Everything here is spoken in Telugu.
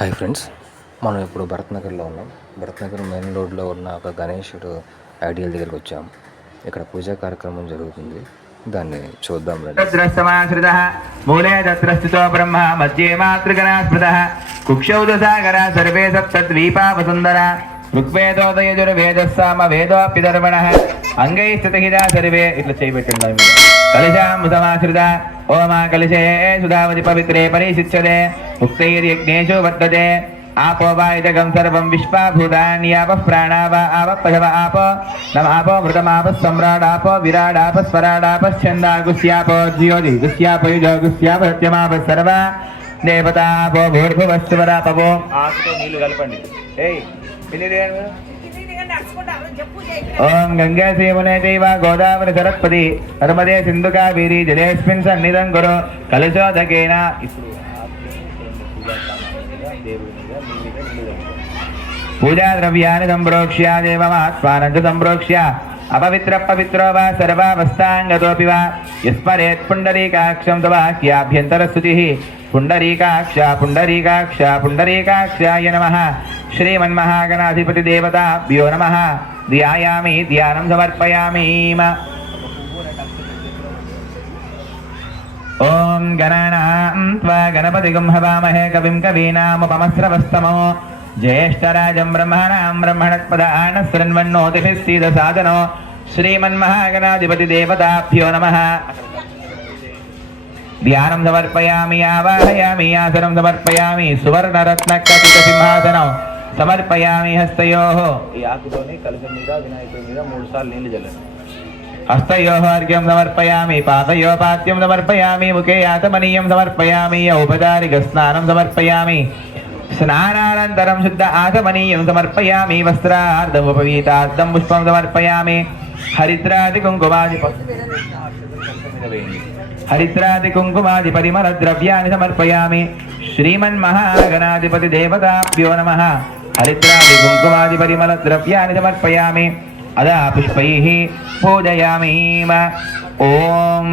హాయ్ ఫ్రెండ్స్, మనం ఇప్పుడు భరత్ నగర్లో ఉన్నాం. భరత్ నగర్ మెయిన్ రోడ్లో ఉన్న ఒక గణేశుడు ఐడియల్ దగ్గరికి వచ్చాం. ఇక్కడ పూజా కార్యక్రమం జరుగుతుంది, దాన్ని చూద్దాం. మూలే తత్రస్థితో బ్రహ్మ మధ్యే మాతృగణా స్మృతః కుక్షౌ దశాగరా సర్వే సప్తద్వీపా వసుందర ఋగ్వేదోదయజుర్వేదస్సామ వేదోప్యధర్మణః అంగై స్థితహితా సర్వే. ఇట్లా చేయబెట్టండి. కలశామృతమాశ్రిత ఓమా కలశే సుధావతి పవిత్రే పరిశిచ్యతే ఉక్తైర్యజ్ఞేషు వర్తతే आपो वा इदगं सर्वं विश्वाभूतान्यापः प्राणा वा आपः पशव आपो नम आपो मृतमापः सम्राडापो विराडापः स्वराडापश्छन्दागुस्यापो ज्योतिगुस्यापो युजगुस्यापो सत्यमापः सर्वा देवतापो भूर्भुवस्वरापवो आस्तो नीलु कलपंడి ఏయ్ పిలిదేను ओम गंगा सेवने चैव गोदावरी सरस्वती नर्मदे सिंधु कावेरी जलेस्मिन् सन्निधं कुरु कलशोदकेन. पूजा द्रव्यानि संप्रोक्ष्य देवमात्मानं च संप्रोक्ष्य अपवित्र पवित्रो वा सर्वावस्थांगतोऽपि वा यस्मरेत् पुण्डरीकाक्षं तवाक्याभ्यन्तरस्तुतिः पुण्डरीकाक्ष पुण्डरीकाक्ष पुण्डरीकाक्षाय नमः. श्रीमन्महागणाधिपति देवताभ्यो नमः. ध्यायामि ध्यानं समर्पयामि. ओम गणानां त्वा गणपतिगं हवामहे कविं कवीनामुपमस्रवस्तमो ज्येष्ठराजं ब्रह्मणां ब्रह्मणस्पदानः शृण्वन्नोतिभिः सीदसादनो. श्रीमन्महागणाधिपति देवताभ्यो नमः. ध्यानं समर्पयामि आवाहयामि आसनं समर्पयामि सुवर्णरत्नखचितसिंहासनं समर्पयामि. हस्तयोः ఈ ఆకుతోని కలశం మీద వినాయకుడి మీద 3 సార్లు నీళ్లు జల్లండి. हस्तयोः अर्घ्यं समर्पयामि पादयोः पाद्यं समर्पयामि मुखे आचमनीयं समर्पयामि औपचारिकस्नानं समर्पयामि. स्नानानन्तरं शुद्ध आचमनीयं समर्पयामि. वस्त्रार्धमुपवीतार्धं पुष्पं समर्पयामि. हरिद्रादिकुङ्कुमादि परिमलद्रव्याणि समर्पयामि. श्रीमन्महागणाधिपति देवताभ्यो नमः. हरिद्रादिकुङ्कुमादि परिमलद्रव्याणि समर्पयामि. अदा पुष्पैः पूजयामि. ओम